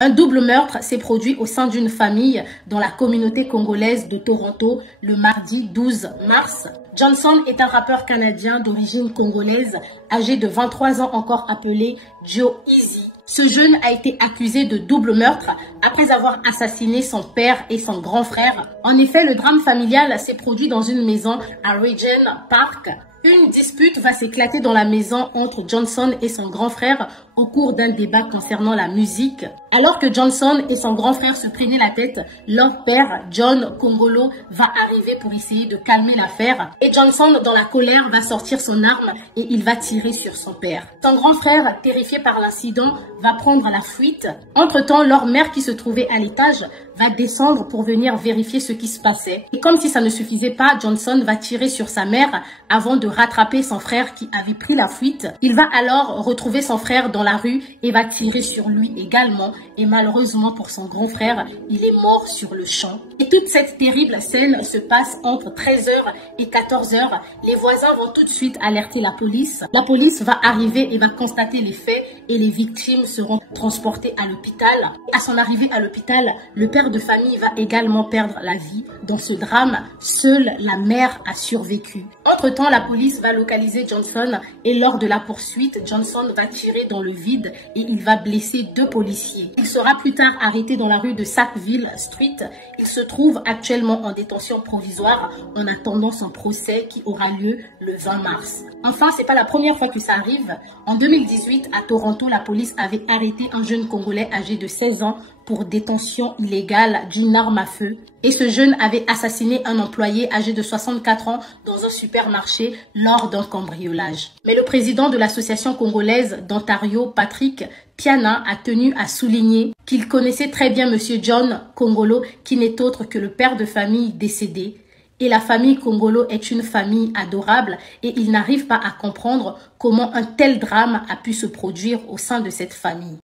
Un double meurtre s'est produit au sein d'une famille dans la communauté congolaise de Toronto le mardi 12 mars. Johnson est un rappeur canadien d'origine congolaise, âgé de 23 ans encore appelé Joe Easy. Ce jeune a été accusé de double meurtre après avoir assassiné son père et son grand frère. En effet, le drame familial s'est produit dans une maison à Regent Park. Une dispute va s'éclater dans la maison entre Johnson et son grand frère au cours d'un débat concernant la musique. Alors que Johnson et son grand frère se prenaient la tête, leur père, John Kongolo, va arriver pour essayer de calmer l'affaire. Et Johnson, dans la colère, va sortir son arme et il va tirer sur son père. Son grand frère, terrifié par l'incident, va prendre la fuite. Entre-temps, leur mère qui se trouvait à l'étage va descendre pour venir vérifier ce qui se passait. Et comme si ça ne suffisait pas, Johnson va tirer sur sa mère avant de rattraper son frère qui avait pris la fuite. Il va alors retrouver son frère dans la rue et va tirer sur lui également. Et malheureusement pour son grand frère, il est mort sur le champ. Et toute cette terrible scène se passe entre 13h et 14h. Les voisins vont tout de suite alerter la police. La police va arriver et va constater les faits et les victimes seront transportées à l'hôpital. À son arrivée à l'hôpital, le père de famille va également perdre la vie. Dans ce drame, seule la mère a survécu. Entre-temps, la police va localiser Johnson et lors de la poursuite, Johnson va tirer dans le vide et il va blesser 2 policiers. Il sera plus tard arrêté dans la rue de Sackville Street. Il se trouve actuellement en détention provisoire en attendant son procès qui aura lieu le 20 mars. Enfin, c'est pas la première fois que ça arrive. En 2018, à Toronto, la police avait arrêté un jeune Congolais âgé de 16 ans pour détention illégale d'une arme à feu. Et ce jeune avait assassiné un employé âgé de 64 ans dans un supermarché lors d'un cambriolage. Mais le président de l'association congolaise d'Ontario, Patrick Piana, a tenu à souligner qu'il connaissait très bien Monsieur John Kongolo, qui n'est autre que le père de famille décédé. Et la famille Kongolo est une famille adorable et il n'arrive pas à comprendre comment un tel drame a pu se produire au sein de cette famille.